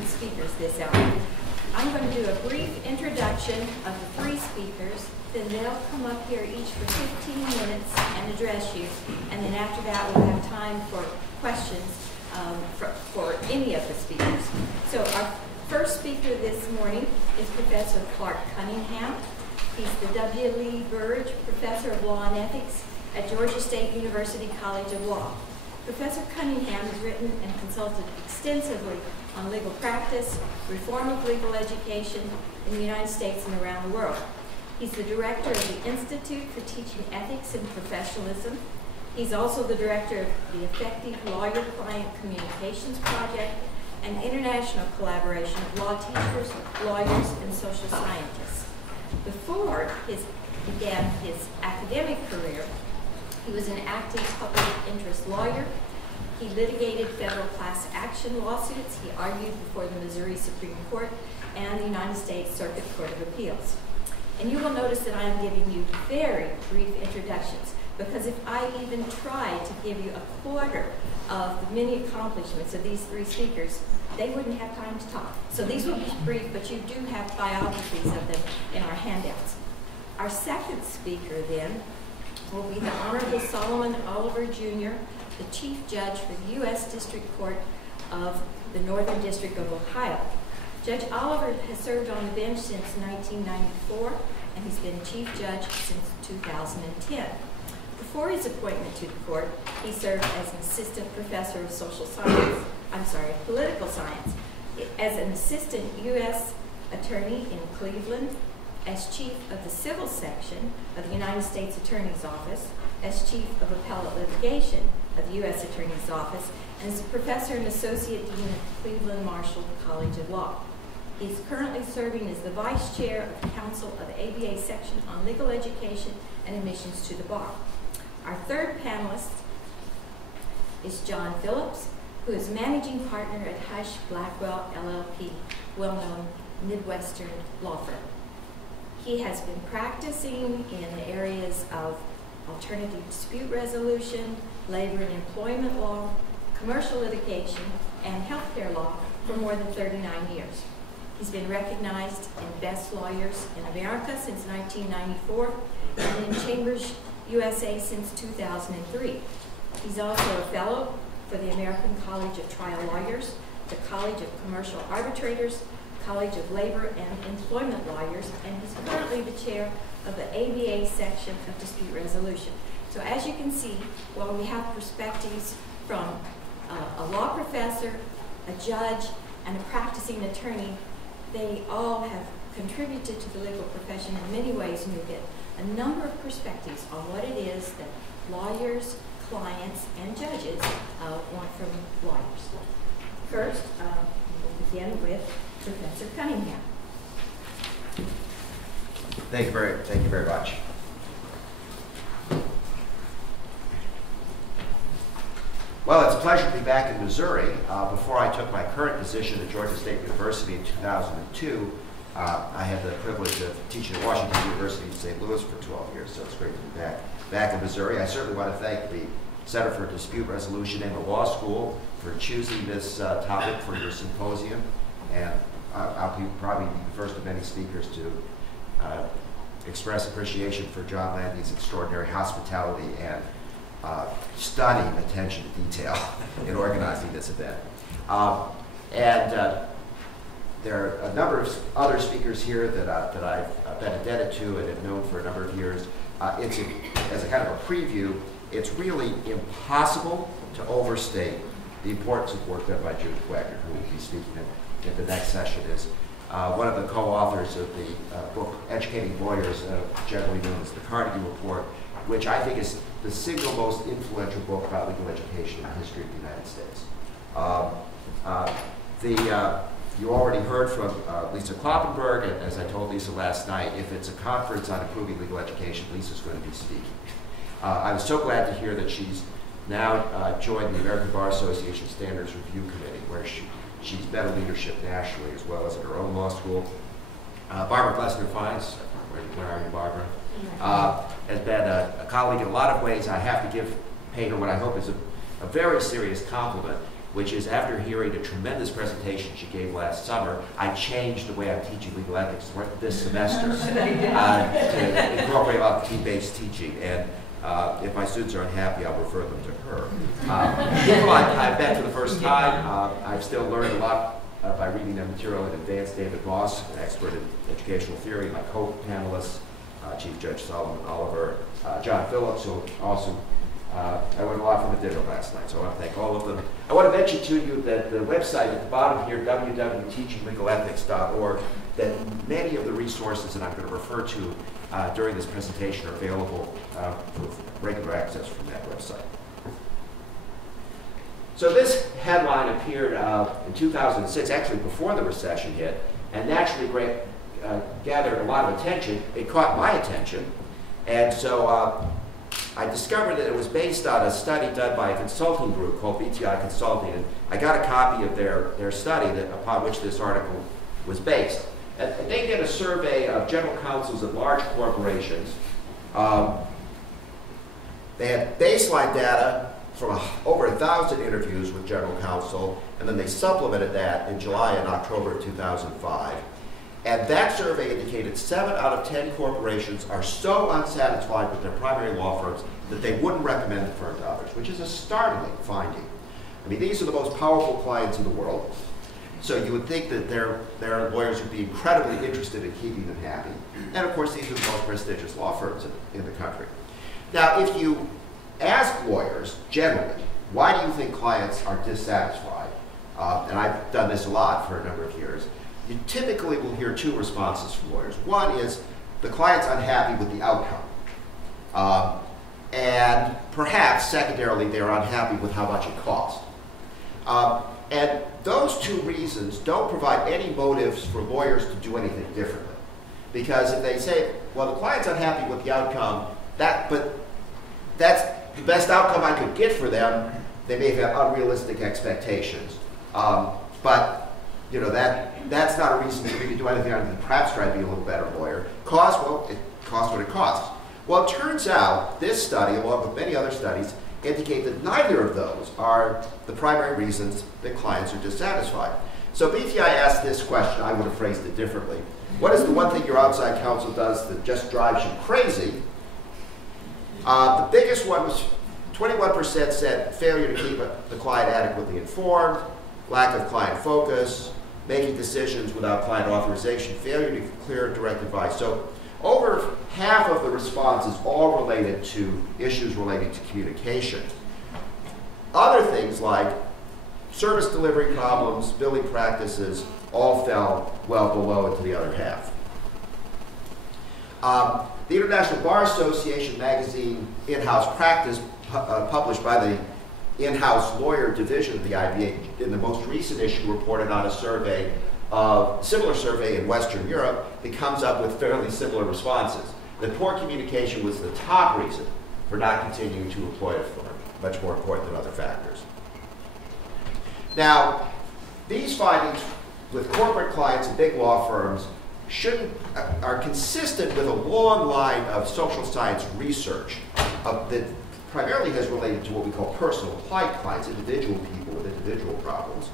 the speakers this hour. I'm going to do a brief introduction of the three speakers, then they'll come up here each for 15 minutes and address you, and then after that we'll have time for questions for any of the speakers. So our first speaker this morning is Professor Clark Cunningham. He's the W. Lee Burge Professor of Law and Ethics at Georgia State University College of Law. Professor Cunningham has written and consulted extensively on legal practice, reform of legal education in the United States and around the world. He's the director of the Institute for Teaching Ethics and Professionalism. He's also the director of the Effective Lawyer-Client Communications Project and international collaboration of law teachers, lawyers, and social scientists. Before he began his academic career, he was an active public interest lawyer. He litigated federal class action lawsuits. He argued before the Missouri Supreme Court and the United States Circuit Court of Appeals. And you will notice that I am giving you very brief introductions, because if I even tried to give you a quarter of the many accomplishments of these three speakers, they wouldn't have time to talk. So these will be brief, but you do have biographies of them in our handouts. Our second speaker then will be the Honorable Solomon Oliver, Jr., the Chief Judge for the U.S. District Court of the Northern District of Ohio. Judge Oliver has served on the bench since 1994, and he's been Chief Judge since 2010. Before his appointment to the court, he served as an assistant professor of political science, as an assistant U.S. attorney in Cleveland, as chief of the civil section of the United States Attorney's Office, as chief of appellate litigation of the U.S. Attorney's Office, and as a professor and associate dean at Cleveland Marshall College of Law. He's currently serving as the vice chair of the Council of the ABA section on legal education and admissions to the bar. Our third panelist is John Phillips, who is managing partner at Hush Blackwell LLP, well-known Midwestern law firm. He has been practicing in the areas of alternative dispute resolution, labor and employment law, commercial litigation, and healthcare law for more than 39 years. He's been recognized in Best Lawyers in America since 1994 and in Chambers USA since 2003. He's also a fellow for the American College of Trial Lawyers, the College of Commercial Arbitrators, College of Labor and Employment Lawyers, and he's currently the chair of the ABA section of dispute resolution. So as you can see, while we have perspectives from a law professor, a judge, and a practicing attorney, they all have contributed to the legal profession in many ways, and you get a number of perspectives on what it is that lawyers, clients, and judges want from lawyers. First, we'll begin with Professor Cunningham. Thank you very much. Well, it's a pleasure to be back in Missouri. Before I took my current position at Georgia State University in 2002, I had the privilege of teaching at Washington University in St. Louis for 12 years, so it's great to be back in Missouri. I certainly want to thank the Center for Dispute Resolution and the Law School for choosing this topic for your symposium, and I'll probably be the first of many speakers to express appreciation for John Landy's extraordinary hospitality and stunning attention to detail in organizing this event. There are a number of other speakers here that I've been indebted to and have known for a number of years. As a kind of a preview, it's really impossible to overstate the importance of work done by Judith Wagner, who will be speaking at the next session, is one of the co-authors of the book Educating Lawyers, generally known as the Carnegie Report, which I think is the single most influential book about legal education in the history of the United States. You already heard from Lisa Kloppenberg, and as I told Lisa last night, if it's a conference on improving legal education, Lisa's going to be speaking. I was so glad to hear that she's now joined the American Bar Association Standards Review Committee, where she's better leadership nationally as well as at her own law school. Barbara Glessner-Fines, where are you, Barbara? Has been a colleague in a lot of ways. I have to pay her what I hope is a very serious compliment which is after hearing a tremendous presentation she gave last summer, I changed the way I'm teaching legal ethics this semester to incorporate a lot of team-based teaching. And if my students are unhappy, I'll refer them to her. People I've met for the first time, I've still learned a lot by reading their material in advance. David Moss, an expert in educational theory, my co-panelists, Chief Judge Solomon Oliver, John Phillips, who also I learned a lot from the dinner last night, so I want to thank all of them. I want to mention to you that the website at the bottom here, www.teachinglegalethics.org, that many of the resources that I'm going to refer to during this presentation are available for regular access from that website. So this headline appeared in 2006, actually before the recession hit, and naturally gathered a lot of attention. It caught my attention, and so I discovered that it was based on a study done by a consulting group called BTI Consulting, and I got a copy of their study upon which this article was based. And they did a survey of general counsels of large corporations. They had baseline data from over 1,000 interviews with general counsel, and then they supplemented that in July and October of 2005. And that survey indicated 7 out of 10 corporations are so unsatisfied with their primary law firms that they wouldn't recommend the firm to others, which is a startling finding. I mean, these are the most powerful clients in the world, so you would think that their lawyers would be incredibly interested in keeping them happy. And of course, these are the most prestigious law firms in the country. Now, if you ask lawyers generally, why do you think clients are dissatisfied? And I've done this a lot for a number of years. You typically will hear 2 responses from lawyers. One is the client's unhappy with the outcome. And perhaps, secondarily, they're unhappy with how much it costs. And those 2 reasons don't provide any motives for lawyers to do anything differently. Because if they say, well, the client's unhappy with the outcome, but that's the best outcome I could get for them, they may have unrealistic expectations. But you know, that's not a reason for me to do anything other than perhaps try to be a little better lawyer. Cost, well, it costs what it costs. Well, it turns out this study, along with many other studies, indicate that neither of those are the primary reasons that clients are dissatisfied. So BTI asked this question, I would have phrased it differently. What is the one thing your outside counsel does that just drives you crazy? The biggest one was 21% said failure to keep the client adequately informed, lack of client focus, making decisions without client authorization, failure to clear direct advice. So over half of the responses all related to issues relating to communication. Other things like service delivery problems, billing practices, all fell well below into the other half. The International Bar Association magazine In-House Practice, published by the in-house lawyer division of the IBA, in the most recent issue reported on a survey, similar survey in Western Europe, that comes up with fairly similar responses. That poor communication was the top reason for not continuing to employ a firm, much more important than other factors. Now, these findings with corporate clients and big law firms are consistent with a long line of social science research that primarily has related to what we call personal applied clients, individual people with individual problems.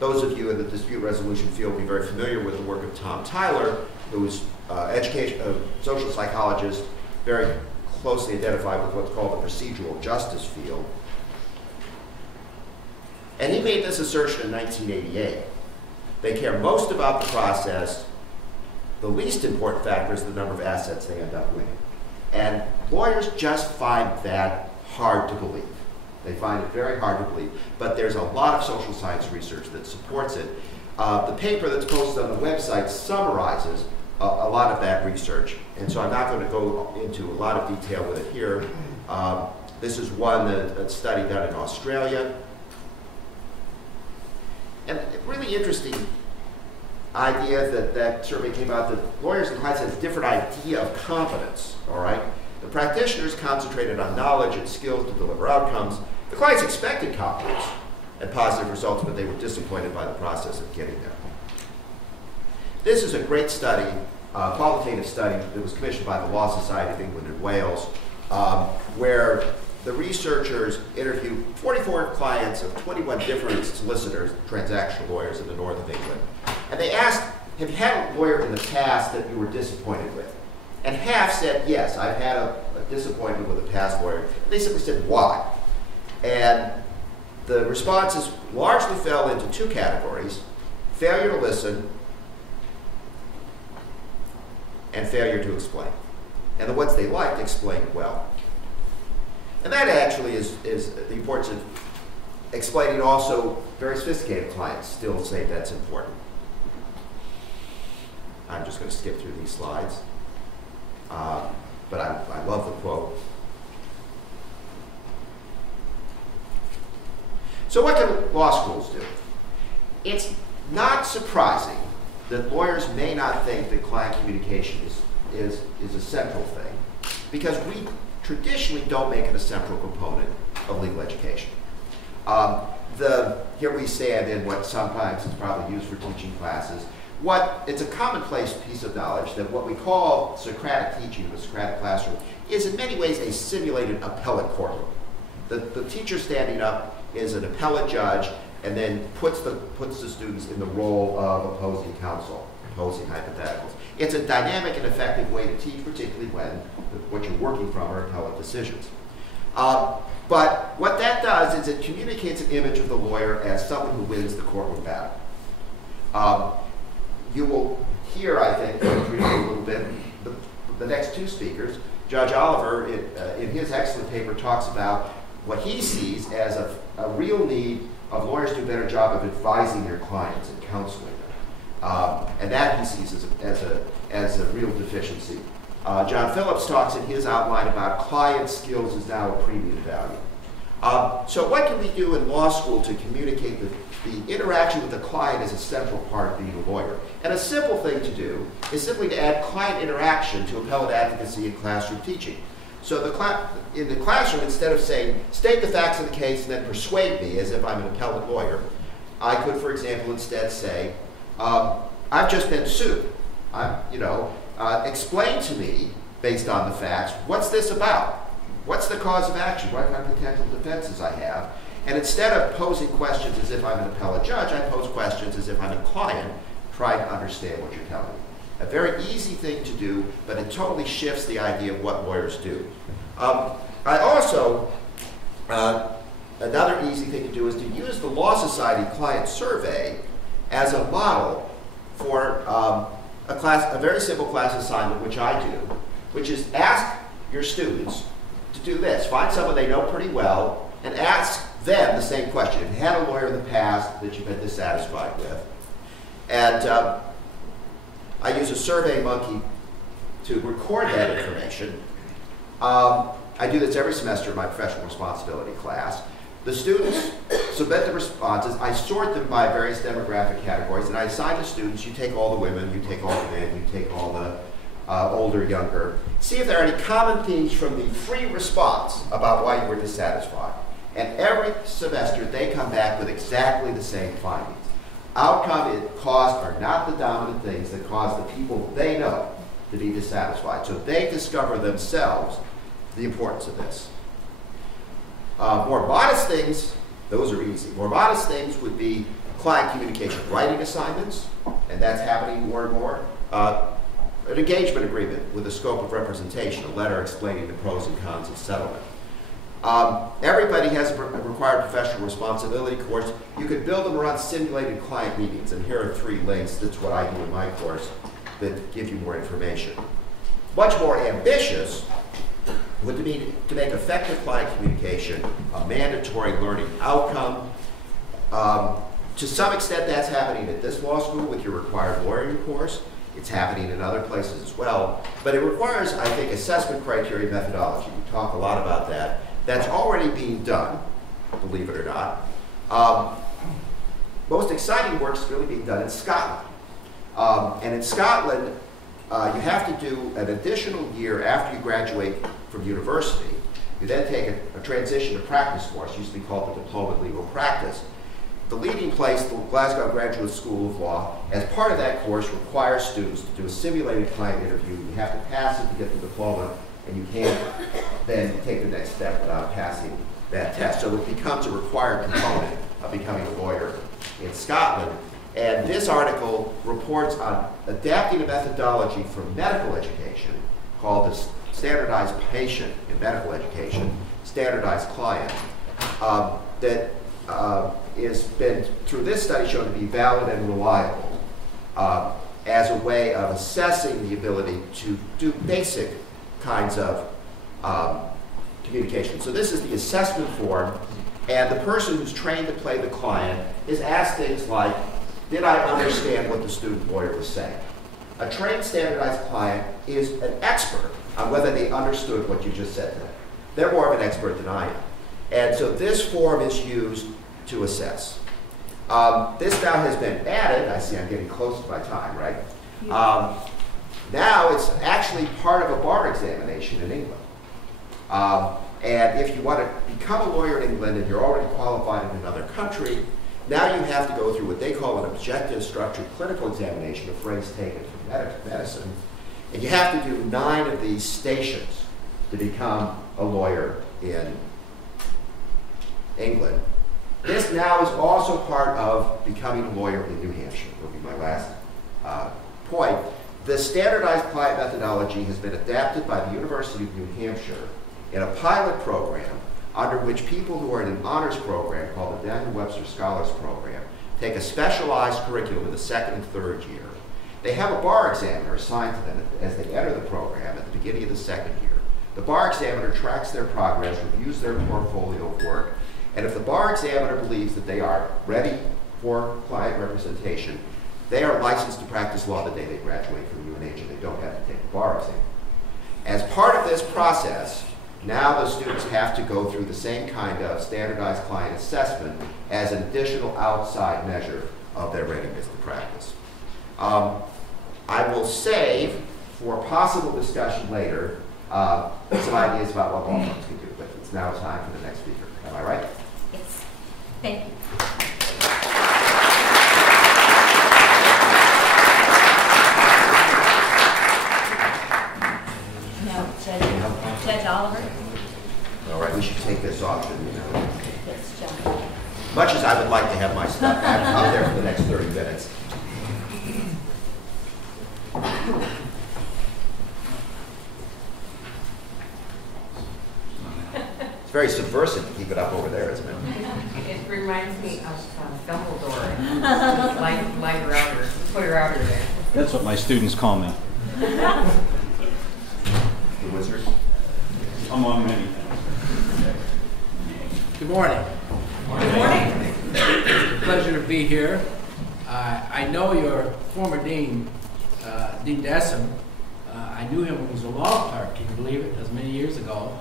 Those of you in the dispute resolution field will be very familiar with the work of Tom Tyler, who's a social psychologist, very closely identified with what's called the procedural justice field. And he made this assertion in 1988. They care most about the process. The least important factor is the number of assets they end up winning. And lawyers just find that hard to believe. They find it very hard to believe. But there's a lot of social science research that supports it. The paper that's posted on the website summarizes a lot of that research. And so I'm not going to go into a lot of detail with it here. This is one a study done in Australia. And a really interesting idea that survey came out that lawyers and clients have a different idea of competence, all right? The practitioners concentrated on knowledge and skills to deliver outcomes. The clients expected competence and positive results, but they were disappointed by the process of getting there. This is a great study, qualitative study that was commissioned by the Law Society of England and Wales, where the researchers interviewed 44 clients of 21 different solicitors, transactional lawyers in the north of England. And they asked, have you had a lawyer in the past that you were disappointed with? And half said, yes, I've had a disappointment with a past lawyer. And they simply said, why? And the responses largely fell into two categories: failure to listen and failure to explain. And the ones they liked explained well. And that actually is the importance of explaining. Also, very sophisticated clients still say that's important. I'm just going to skip through these slides. But I love the quote. So what can law schools do? It's not surprising that lawyers may not think that client communication is a central thing, because we traditionally don't make it a central component of legal education. Here we stand in what sometimes is probably used for teaching classes. It's a commonplace piece of knowledge that what we call Socratic teaching in the Socratic classroom is in many ways a simulated appellate courtroom. The teacher standing up is an appellate judge and then puts the students in the role of opposing counsel, opposing hypotheticals. It's a dynamic and effective way to teach, particularly when what you're working from are appellate decisions. But what that does is it communicates an image of the lawyer as someone who wins the courtroom battle. You will hear, I think, a little bit, the next two speakers. Judge Oliver, in his excellent paper, talks about what he sees as a real need of lawyers to do a better job of advising their clients and counseling them. And that he sees as a real deficiency. John Phillips talks in his outline about client skills is now a premium value. So what can we do in law school to communicate the interaction with the client is a central part of being a lawyer? And a simple thing to do is simply to add client interaction to appellate advocacy in classroom teaching. So in the classroom, instead of saying, state the facts of the case and then persuade me as if I'm an appellate lawyer, I could, for example, instead say, I've just been sued. Explain to me, based on the facts, what's this about? What's the cause of action? What kind of potential defenses I have? And instead of posing questions as if I'm an appellate judge, I pose questions as if I'm a client trying to understand what you're telling me. A very easy thing to do, but it totally shifts the idea of what lawyers do. Another easy thing to do is to use the Law Society Client Survey as a model for a very simple class assignment, which I do, which is ask your students to do this. Find someone they know pretty well and ask them the same question. Have you had a lawyer in the past that you've been dissatisfied with? And I use a Survey Monkey to record that information. I do this every semester in my professional responsibility class. The students submit the responses. I sort them by various demographic categories, and I assign the students, you take all the women, you take all the men, you take all the older, younger. See if there are any common themes from the free response about why you were dissatisfied. And every semester, they come back with exactly the same findings. Outcome and cost are not the dominant things that cause the people they know to be dissatisfied. So they discover themselves the importance of this. More modest things, those are easy. More modest things would be client communication writing assignments, and that's happening more and more. An engagement agreement with a scope of representation, a letter explaining the pros and cons of settlement. Everybody has a required professional responsibility course. You could build them around simulated client meetings, and here are 3 links. That's what I do in my course that give you more information. Much more ambitious would be to make effective client communication a mandatory learning outcome. To some extent, that's happening at this law school with your required lawyering course. It's happening in other places as well. But it requires, I think, assessment criteria methodology. We talk a lot about that. That's already being done, believe it or not. Most exciting work is really being done in Scotland. And in Scotland, you have to do an additional year after you graduate from university. You then take a transition to practice course, used to be called the Diploma in Legal Practice. The leading place, the Glasgow Graduate School of Law, as part of that course requires students to do a simulated client interview. You have to pass it to get the diploma and you can't then take the next step without passing that test. So it becomes a required component of becoming a lawyer in Scotland. And this article reports on adapting a methodology for medical education called the standardized patient in medical education, standardized client, that has been, through this study, shown to be valid and reliable as a way of assessing the ability to do basic kinds of communication. So this is the assessment form, and the person who's trained to play the client is asked things like, did I understand what the student lawyer was saying? A trained standardized client is an expert on whether they understood what you just said to them. They're more of an expert than I am. And so this form is used to assess. This now has been added. I see I'm getting close to my time, right? Now it's actually part of a bar examination in England. And if you want to become a lawyer in England and you're already qualified in another country, now you have to go through what they call an objective structured clinical examination, a phrase taken from medicine. And you have to do 9 of these stations to become a lawyer in England. This now is also part of becoming a lawyer in New Hampshire, will be my last point. The standardized client methodology has been adapted by the University of New Hampshire in a pilot program under which people who are in an honors program called the Daniel Webster Scholars Program take a specialized curriculum in the 2nd and 3rd year. They have a bar examiner assigned to them as they enter the program at the beginning of the 2nd year. The bar examiner tracks their progress, reviews their portfolio of work, and if the bar examiner believes that they are ready for client representation, they are licensed to practice law the day they graduate from UNH, and they don't have to take the bar exam. As part of this process, now the students have to go through the same kind of standardized client assessment as an additional outside measure of their readiness to practice. I will save for possible discussion later some ideas about what law firms can do, but it's now time for the next speaker. Am I right? Yes. Thank you. No, Judge Oliver. All right, we should take this off, shouldn't we? Yes, Judge. Much as I would like to have my stuff out there for the next 30 minutes. It's very subversive to keep it up over there, isn't it? It reminds me of Dumbledore. Light her outer, put her outer there. That's what my students call me. The wizard. Among many things. Good morning. Good morning. It's a pleasure to be here. I know your former dean, Dean Dessem. I knew him when he was a law clerk. Can you believe it? That was many years ago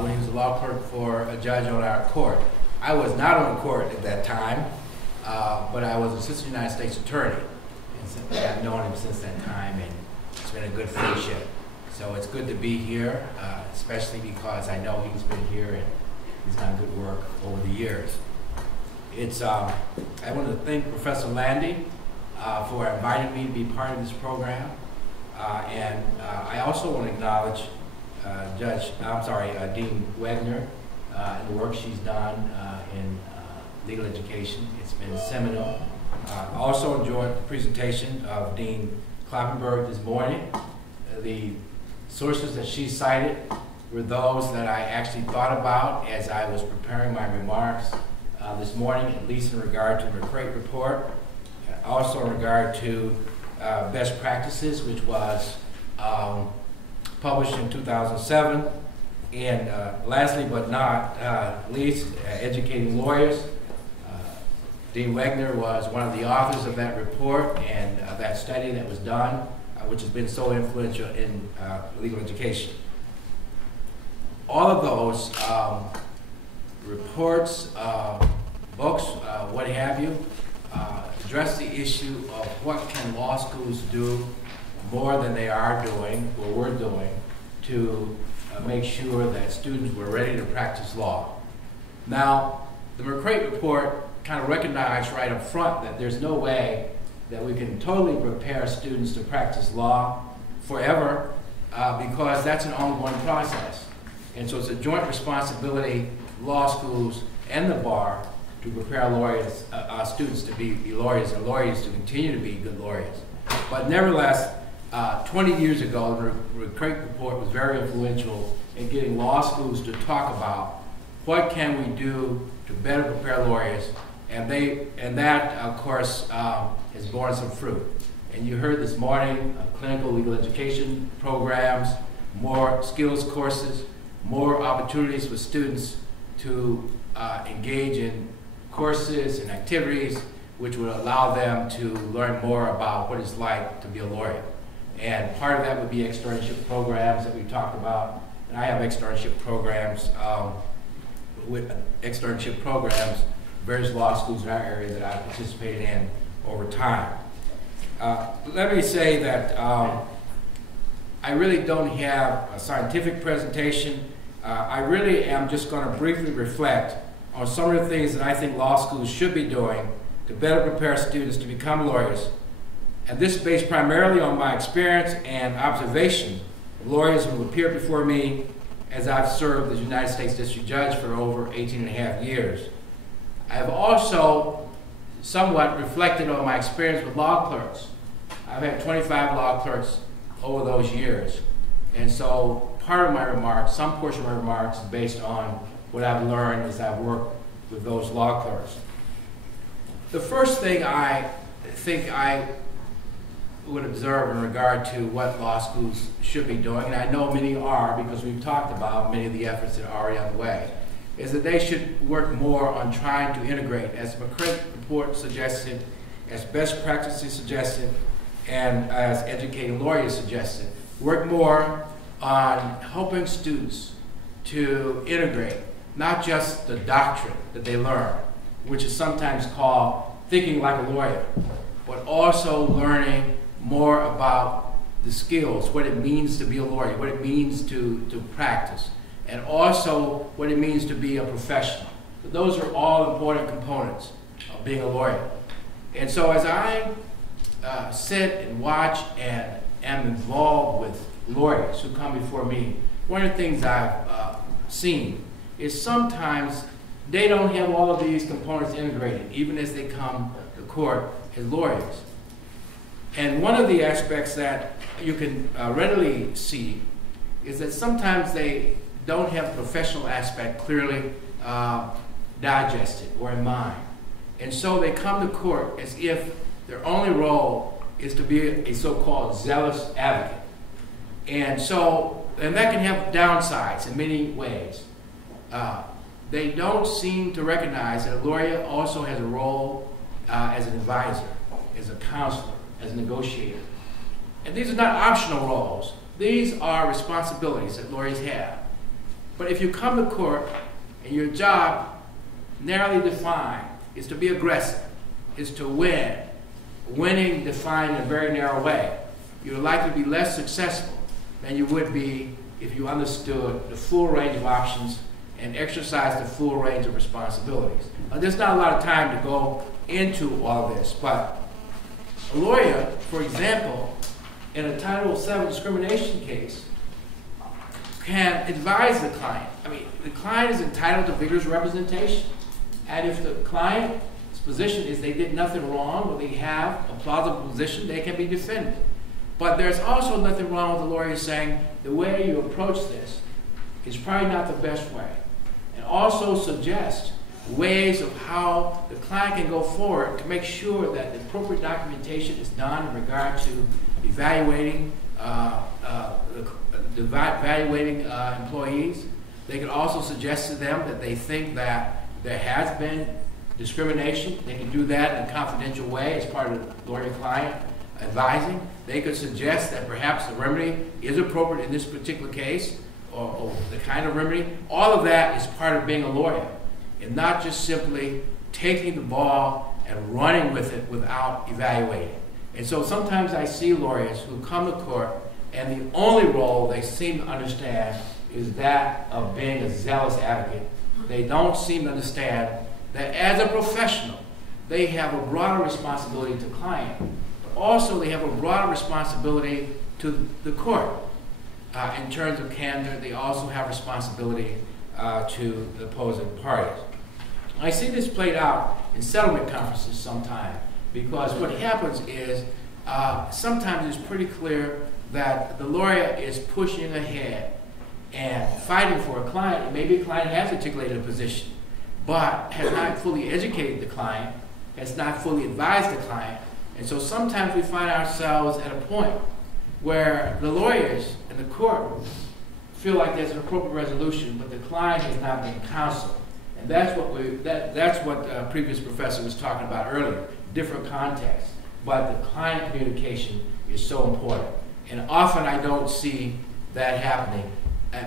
when he was a law clerk for a judge on our court. I was not on court at that time, but I was assistant United States attorney. And I've known him since that time, and it's been a good friendship. So it's good to be here, especially because I know he's been here and he's done good work over the years. I want to thank Professor Landy for inviting me to be part of this program. And I also want to acknowledge Dean Wegner and the work she's done in legal education. It's been seminal. I also enjoyed the presentation of Dean Kloppenberg this morning. The sources that she cited were those that I actually thought about as I was preparing my remarks this morning, at least in regard to the McCrate report, also in regard to best practices, which was published in 2007, and lastly but not least, educating lawyers. Dean Wegner was one of the authors of that report and that study that was done, which has been so influential in legal education. All of those reports, books, what have you, address the issue of what can law schools do more than they are doing, or we're doing, to make sure that students were ready to practice law. Now, the McCrate report kind of recognized right up front that there's no way that we can totally prepare students to practice law forever, because that's an ongoing process. And so it's a joint responsibility, law schools and the bar, to prepare lawyers, our students to be lawyers and lawyers to continue to be good lawyers. But nevertheless, 20 years ago, the Craig report was very influential in getting law schools to talk about what can we do to better prepare lawyers, and that, of course, has borne some fruit. And you heard this morning, clinical legal education programs, more skills courses, more opportunities for students to engage in courses and activities which would allow them to learn more about what it's like to be a lawyer. And part of that would be externship programs that we talked about. And I have externship programs, various law schools in our area that I've participated in over time. Let me say that I really don't have a scientific presentation. I really am just going to briefly reflect on some of the things that I think law schools should be doing to better prepare students to become lawyers. And this is based primarily on my experience and observation of lawyers who have appeared before me as I've served as United States District Judge for over 18 and a half years. I have also somewhat reflected on my experience with law clerks. I've had 25 law clerks over those years. And so part of my remarks, some portion of my remarks, is based on what I've learned as I've worked with those law clerks. The first thing I think I would observe in regard to what law schools should be doing, and I know many are because we've talked about many of the efforts that are already underway, is that they should work more on trying to integrate, as the McCrae report suggested, as best practices suggested, and as educating lawyers suggested, work more on helping students to integrate not just the doctrine that they learn, which is sometimes called thinking like a lawyer, but also learning more about the skills, what it means to be a lawyer, what it means to practice, and also what it means to be a professional. So those are all important components of being a lawyer. And so as I sit and watch and am involved with lawyers who come before me, one of the things I've seen is sometimes they don't have all of these components integrated, even as they come to court as lawyers. And one of the aspects that you can readily see is that sometimes they don't have the professional aspect clearly digested or in mind. And so they come to court as if their only role is to be a so-called zealous advocate. And so, and that can have downsides in many ways. They don't seem to recognize that a lawyer also has a role as an advisor, as a counselor, as a negotiator. And these are not optional roles. These are responsibilities that lawyers have. But if you come to court and your job, narrowly defined, is to be aggressive, is to win, winning defined in a very narrow way, you're likely to be less successful than you would be if you understood the full range of options and exercised the full range of responsibilities. Now, there's not a lot of time to go into all of this, but a lawyer, for example, in a Title VII discrimination case, can advise the client. I mean, the client is entitled to vigorous representation. And if the client's position is they did nothing wrong, or they have a plausible position, they can be defended. But there's also nothing wrong with the lawyer saying the way you approach this is probably not the best way. And also suggest ways of how the client can go forward to make sure that the appropriate documentation is done in regard to evaluating employees. They can also suggest to them that they think that there has been discrimination. They can do that in a confidential way as part of the lawyer-client advising. They could suggest that perhaps the remedy is appropriate in this particular case, or the kind of remedy. All of that is part of being a lawyer, and not just simply taking the ball and running with it without evaluating. And so sometimes I see lawyers who come to court and the only role they seem to understand is that of being a zealous advocate. They don't seem to understand that as a professional, they have a broader responsibility to client, but also they have a broader responsibility to the court. in terms of candor, they also have responsibility to the opposing parties. I see this played out in settlement conferences sometimes, because what happens is sometimes it's pretty clear that the lawyer is pushing ahead and fighting for a client, and maybe a client has articulated a position, but has not fully educated the client, has not fully advised the client, and so sometimes we find ourselves at a point where the lawyers in the court feel like there's an appropriate resolution, but the client has not been counseled. And that's what the previous professor was talking about earlier, different contexts. But the client communication is so important. And often I don't see that happening.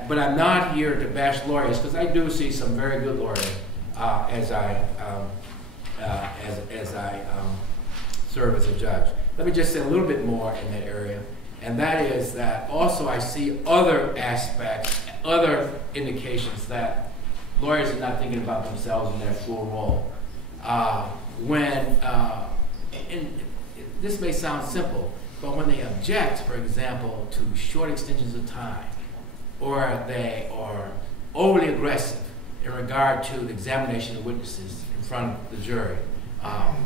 But I'm not here to bash lawyers, because I do see some very good lawyers as I serve as a judge. Let me just say a little bit more in that area. And that is that also I see other aspects, other indications that lawyers are not thinking about themselves in their full role. This may sound simple, but when they object, for example, to short extensions of time, or they are overly aggressive in regard to the examination of witnesses in front of the jury,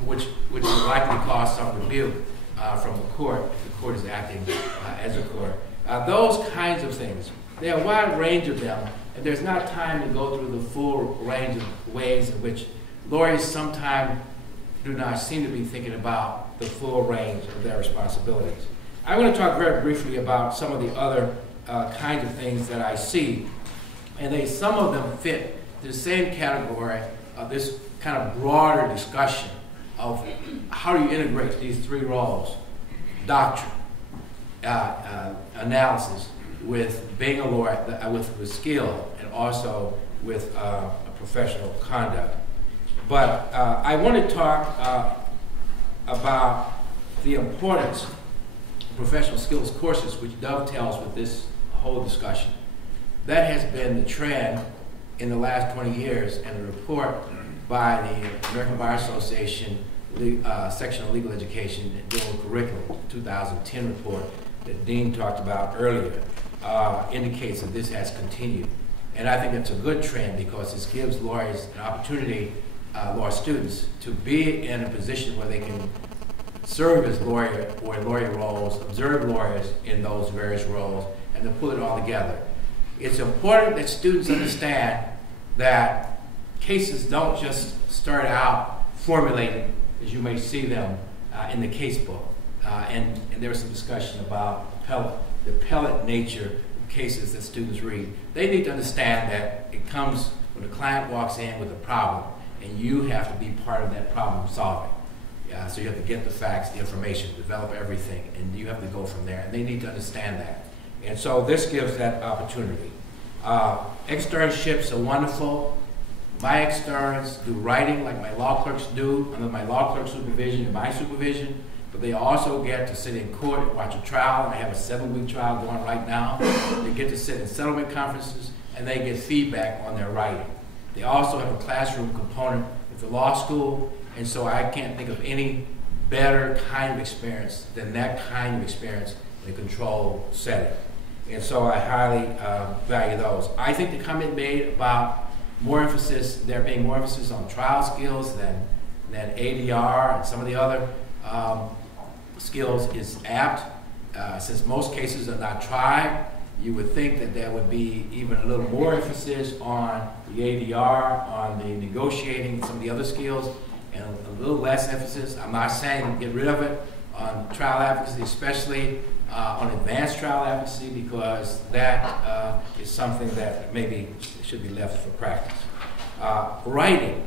which will likely cause some rebuke from the court if the court is acting as a court. Those kinds of things, there are a wide range of them, and there's not time to go through the full range of ways in which lawyers sometimes do not seem to be thinking about the full range of their responsibilities. I want to talk very briefly about some of the other kinds of things that I see, and some of them fit the same category of this kind of broader discussion of how do you integrate these three roles: doctrine, analysis, with being a lawyer, with skill, and also with professional conduct. But I want to talk about the importance of professional skills courses, which dovetails with this whole discussion. That has been the trend in the last 20 years, and a report by the American Bar Association section on legal education and dual curriculum, 2010 report that Dean talked about earlier, indicates that this has continued. And I think it's a good trend, because this gives lawyers an opportunity, law students, to be in a position where they can serve as lawyer or in lawyer roles, observe lawyers in those various roles, and to pull it all together. It's important that students understand that cases don't just start out formulated as you may see them in the case book. And there was some discussion about the appellate nature of cases that students read. They need to understand that it comes when a client walks in with a problem, and you have to be part of that problem solving. So you have to get the facts, the information, develop everything, and you have to go from there. And they need to understand that. And so this gives that opportunity. Externships are wonderful. My externs do writing like my law clerks do, under my law clerk supervision and my supervision, but they also get to sit in court and watch a trial. I have a 7-week trial going right now. They get to sit in settlement conferences, and they get feedback on their writing. They also have a classroom component at the law school, and so I can't think of any better kind of experience than that kind of experience in a controlled setting. And so I highly value those. I think the comment made about there being more emphasis on trial skills than ADR and some of the other skills is apt. Since most cases are not tried, you would think that there would be even a little more emphasis on the ADR, on the negotiating, some of the other skills, and a little less emphasis. I'm not saying get rid of it on trial advocacy, especially on advanced trial advocacy, because that is something that maybe should be left for practice. Writing.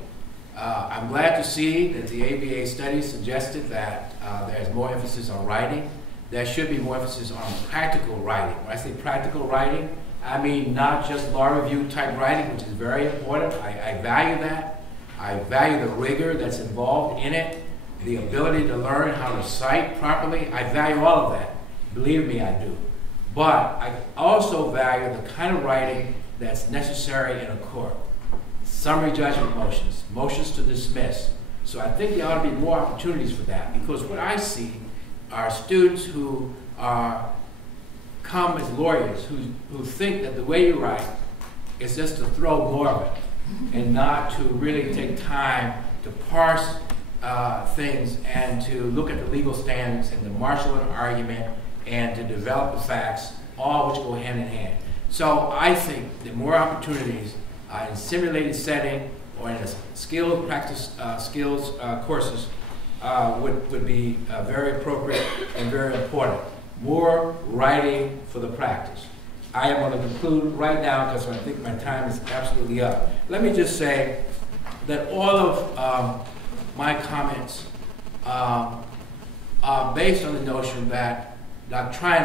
I'm glad to see that the ABA study suggested that there's more emphasis on writing. There should be more emphasis on practical writing. When I say practical writing, I mean not just law review type writing, which is very important. I value that. I value the rigor that's involved in it, the ability to learn how to cite properly. I value all of that. Believe me, I do. But I also value the kind of writing that's necessary in a court. Summary judgment motions, motions to dismiss. So I think there ought to be more opportunities for that, because what I see are students who are come as lawyers who think that the way you write is just to throw more of it and not to really take time to parse things and to look at the legal standards and to marshal an argument and to develop the facts, all which go hand in hand. So I think that more opportunities in simulated setting or in a skills practice skills courses would be very appropriate and very important. More writing for the practice. I am going to conclude right now because I think my time is absolutely up. Let me just say that all of my comments are based on the notion that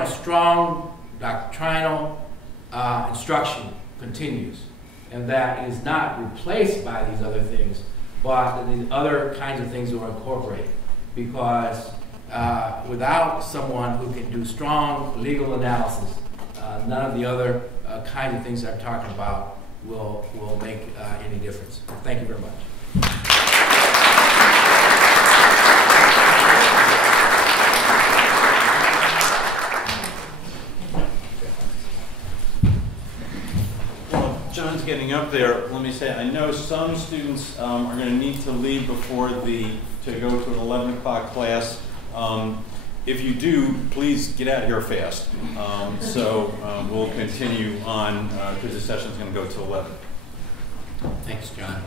strong doctrinal instruction continues, and that is not replaced by these other things, but that these other kinds of things are incorporated. Because without someone who can do strong legal analysis, none of the other kinds of things I'm talking about will make any difference. Thank you very much. John's getting up there. Let me say, I know some students are going to need to leave before to go to an 11 o'clock class. If you do, please get out of here fast. We'll continue on because the session's going to go to 11. Thanks, John.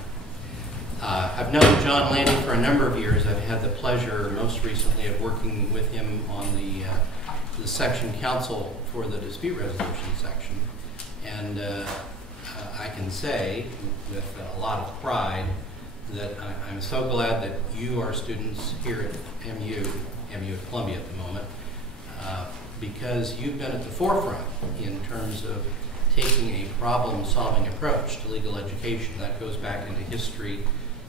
I've known John Landy for a number of years. I've had the pleasure, most recently, of working with him on the section counsel for the dispute resolution section. And I can say with a lot of pride that I'm so glad that you are students here at MU at Columbia at the moment, because you've been at the forefront in terms of taking a problem-solving approach to legal education. That goes back into history.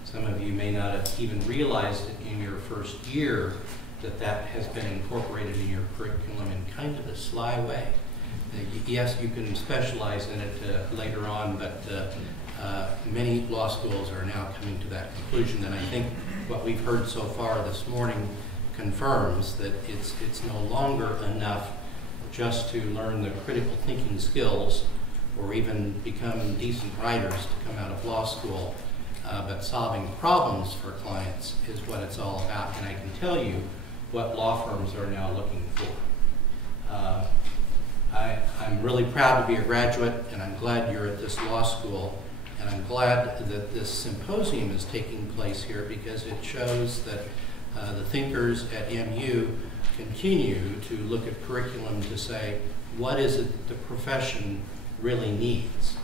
Some of you may not have even realized it in your first year that has been incorporated in your curriculum in kind of a sly way. Yes, you can specialize in it later on, but many law schools are now coming to that conclusion. And I think what we've heard so far this morning confirms that it's no longer enough just to learn the critical thinking skills or even become decent writers to come out of law school, but solving problems for clients is what it's all about. And I can tell you what law firms are now looking for. I'm really proud to be a graduate, and I'm glad you're at this law school, and I'm glad that this symposium is taking place here because it shows that the thinkers at MU continue to look at curriculum to say, what is it that the profession really needs?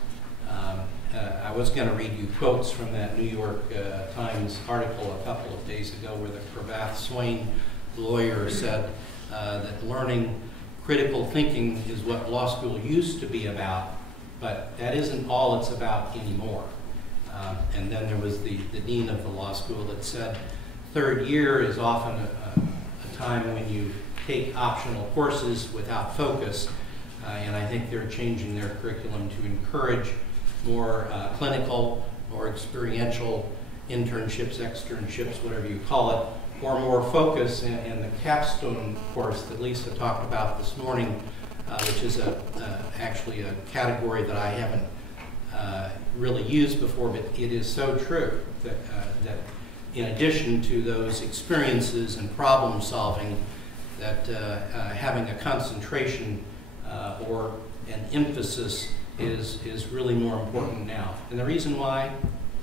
I was going to read you quotes from that New York Times article a couple of days ago where the Cravath Swain lawyer said that learning critical thinking is what law school used to be about, but that isn't all it's about anymore. And then there was the dean of the law school that said, third year is often a time when you take optional courses without focus, and I think they're changing their curriculum to encourage more clinical or experiential internships, externships, whatever you call it, or more focus in the capstone course that Lisa talked about this morning, which is actually a category that I haven't really used before, but it is so true that in addition to those experiences and problem solving, that having a concentration or an emphasis is really more important now. And the reason why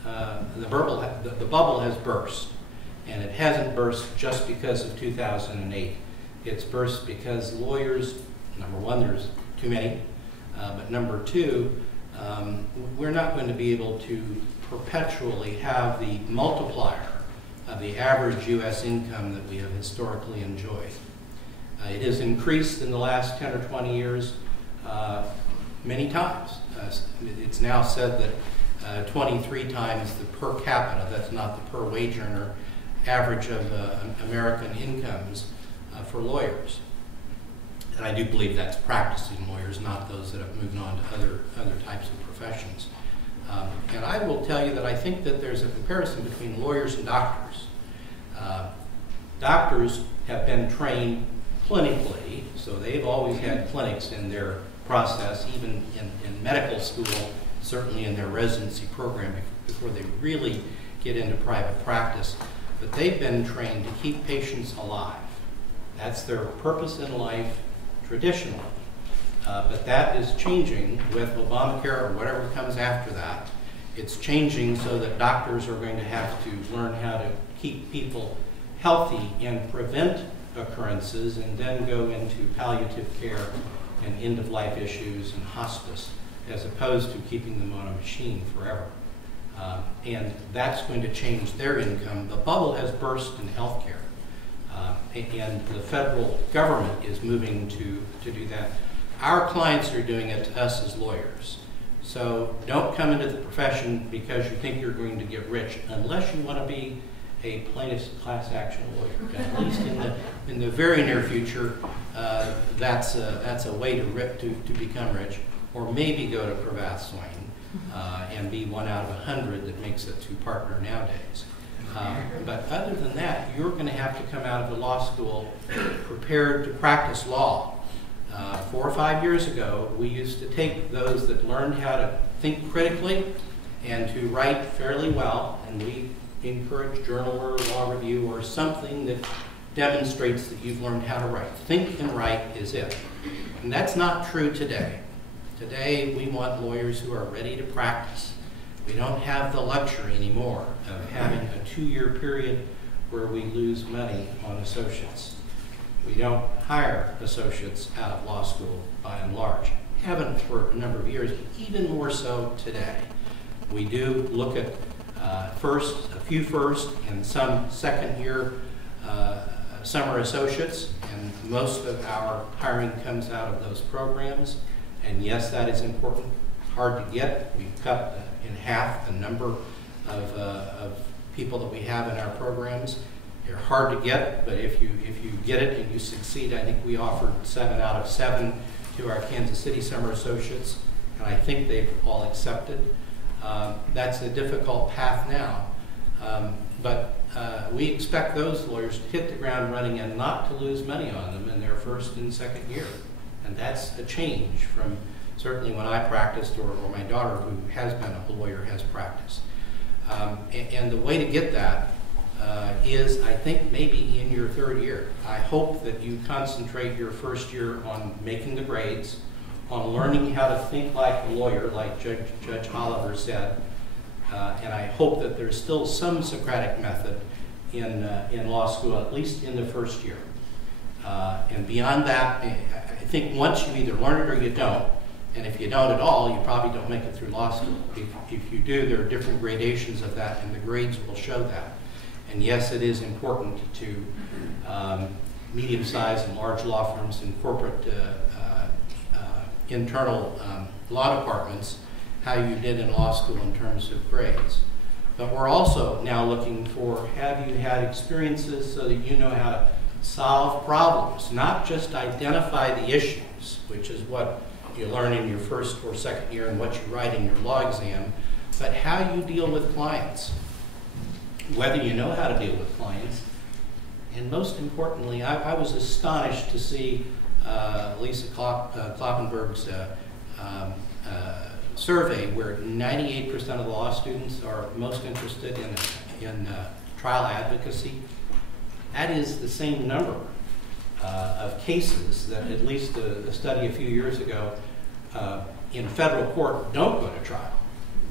the bubble has burst. And it hasn't burst just because of 2008. It's burst because lawyers, number one, there's too many, but number two, we're not going to be able to perpetually have the multiplier of the average U.S. income that we have historically enjoyed. It has increased in the last 10 or 20 years many times. It's now said that 23 times the per capita, that's not the per wage earner, average of American incomes for lawyers. And I do believe that's practicing lawyers, not those that have moved on to other types of professions. And I will tell you that I think that there's a comparison between lawyers and doctors. Doctors have been trained clinically, so they've always had clinics in their process, even in medical school, certainly in their residency program before they really get into private practice. But they've been trained to keep patients alive. That's their purpose in life traditionally. But that is changing with Obamacare or whatever comes after that. It's changing so that doctors are going to have to learn how to keep people healthy and prevent occurrences and then go into palliative care and end-of-life issues and hospice, as opposed to keeping them on a machine forever. And that's going to change their income. The bubble has burst in healthcare, and the federal government is moving to do that. Our clients are doing it to us as lawyers. So don't come into the profession because you think you're going to get rich, unless you want to be a plaintiff's class action lawyer. At least in the very near future, that's a way to become rich, or maybe go to Cravath Swain and be 1 out of 100 that makes it to partner nowadays. But other than that, you're going to have to come out of the law school prepared to practice law. 4 or 5 years ago, we used to take those that learned how to think critically and to write fairly well, and we encourage journal or law review or something that demonstrates that you've learned how to write. Think and write is it. And that's not true today. Today, we want lawyers who are ready to practice. We don't have the luxury anymore of having a 2-year period where we lose money on associates. We don't hire associates out of law school by and large. Haven't for a number of years, but even more so today. We do look at a few first and some second-year summer associates, and most of our hiring comes out of those programs. And yes, that is important. Hard to get. We've cut in half the number of people that we have in our programs. They're hard to get, but if you get it and you succeed, I think we offered 7 out of 7 to our Kansas City summer associates, and I think they've all accepted. That's a difficult path now, but we expect those lawyers to hit the ground running and not to lose money on them in their first and second year. And that's a change from certainly when I practiced or my daughter, who has been a lawyer, has practiced. And the way to get that is, I think, maybe in your 3rd year. I hope that you concentrate your first year on making the grades, on learning how to think like a lawyer, like Judge Oliver said, and I hope that there's still some Socratic method in law school, at least in the first year. And beyond that, I think once you either learn it or you don't, and if you don't at all, you probably don't make it through law school. If you do, there are different gradations of that, and the grades will show that. And yes, it is important to medium-sized and large law firms and corporate internal law departments, how you did in law school in terms of grades. But we're also now looking for, have you had experiences so that you know how to solve problems, not just identify the issues, which is what you learn in your first or second year and what you write in your law exam, but how you deal with clients, whether you know how to deal with clients. And most importantly, I was astonished to see Lisa Kloppenberg's survey where 98% of the law students are most interested in trial advocacy. That is the same number of cases that, at least a study a few years ago, in federal court don't go to trial.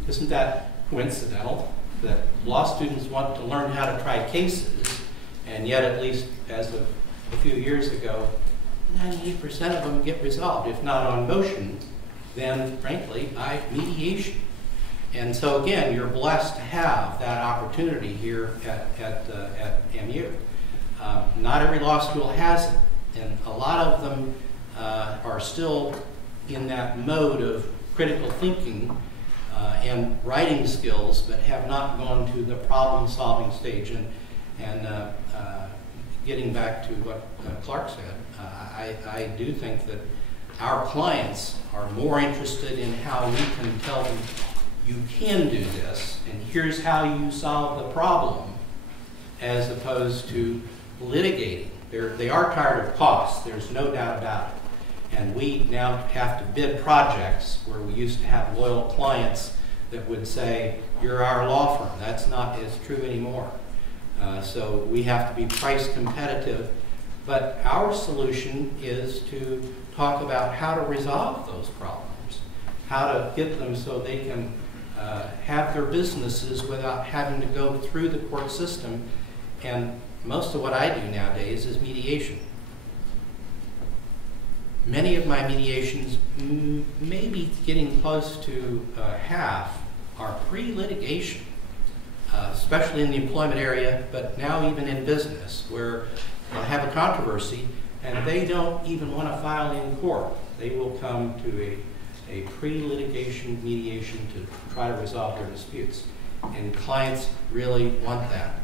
Isn't that coincidental that law students want to learn how to try cases, and yet, at least as of a few years ago, 98% of them get resolved, if not on motion, then frankly by mediation. And so again, you're blessed to have that opportunity here at MU. Not every law school has it, and a lot of them are still in that mode of critical thinking and writing skills, but have not gone to the problem-solving stage. And getting back to what Clark said, I do think that our clients are more interested in how we can tell them, you can do this, and here's how you solve the problem, as opposed to litigating They are tired of costs, there's no doubt about it. And we now have to bid projects where we used to have loyal clients that would say, you're our law firm. That's not as true anymore. So we have to be price competitive. But our solution is to talk about how to resolve those problems, how to get them so they can have their businesses without having to go through the court system. And most of what I do nowadays is mediation. Many of my mediations, maybe getting close to half, are pre-litigation, especially in the employment area, but now even in business, where they'll have a controversy and they don't even want to file in court. They will come to a pre-litigation mediation to try to resolve their disputes. And clients really want that.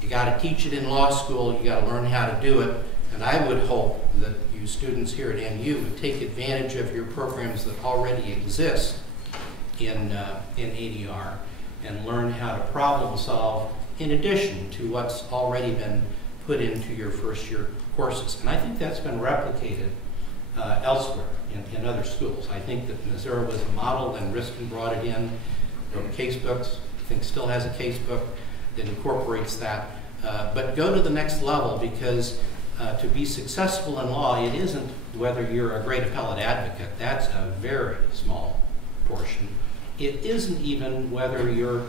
You got to teach it in law school, you got to learn how to do it, and I would hope that you students here at MU would take advantage of your programs that already exist in ADR and learn how to problem solve in addition to what's already been put into your first year courses. And I think that's been replicated elsewhere in other schools. I think that Missouri was a model, then Riskin brought it in, wrote case books, I think still has a case book that incorporates that. But go to the next level, because to be successful in law, it isn't whether you're a great appellate advocate. That's a very small portion. It isn't even whether you're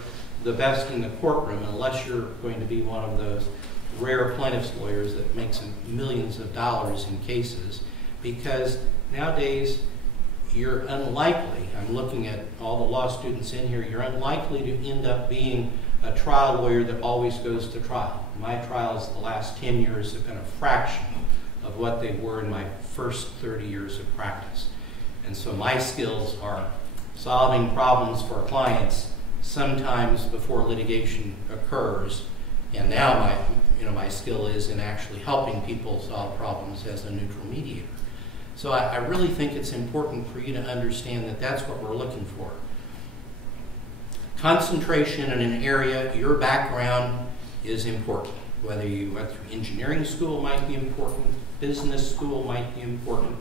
the best in the courtroom, unless you're going to be one of those rare plaintiff's lawyers that makes millions of dollars in cases, because nowadays you're unlikely, I'm looking at all the law students in here, you're unlikely to end up being a trial lawyer that always goes to trial. My trials the last 10 years have been a fraction of what they were in my first 30 years of practice. And so my skills are solving problems for clients sometimes before litigation occurs, and now my skill is in actually helping people solve problems as a neutral mediator. So I really think it's important for you to understand that that's what we're looking for. Concentration in an area, your background is important. Whether you went through engineering school might be important, business school might be important,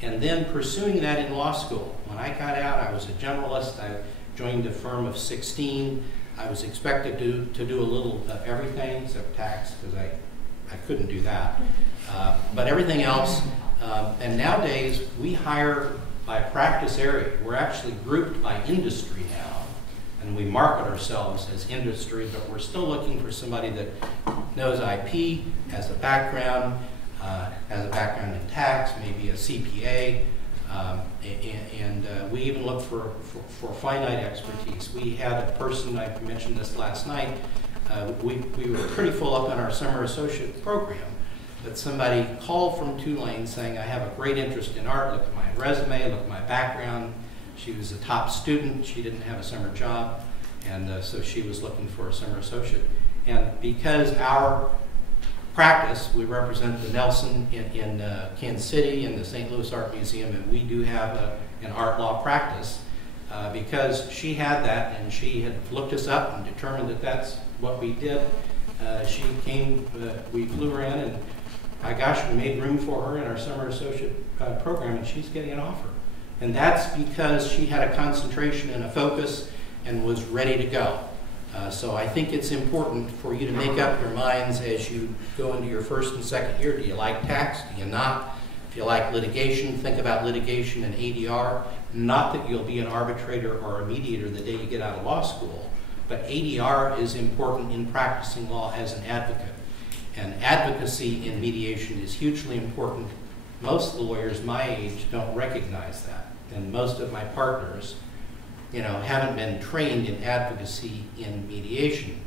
and then pursuing that in law school. When I got out, I was a generalist. I joined a firm of 16. I was expected to do a little of everything except tax, because I couldn't do that. But everything else, and nowadays we hire by practice area. We're actually grouped by industry now, and we market ourselves as industry, but we're still looking for somebody that knows IP, has a background in tax, maybe a CPA, and we even look for finite expertise. We had a person, I mentioned this last night, we were pretty full up in our summer associate program, but somebody called from Tulane saying, I have a great interest in art, look at my resume, look at my background. She was a top student, she didn't have a summer job, and so she was looking for a summer associate. And because our practice, we represent the Nelson in Kansas City and the St. Louis Art Museum, and we do have an art law practice. Because she had that, and she had looked us up and determined that that's what we did, she came, we flew her in, and my gosh, we made room for her in our summer associate program, and she's getting an offer. And that's because she had a concentration and a focus and was ready to go. So I think it's important for you to make up your minds as you go into your first and second year. Do you like tax? Do you not? If you like litigation, think about litigation and ADR. Not that you'll be an arbitrator or a mediator the day you get out of law school, but ADR is important in practicing law as an advocate. And advocacy in mediation is hugely important. Most of the lawyers my age don't recognize that. And most of my partners, haven't been trained in advocacy in mediation.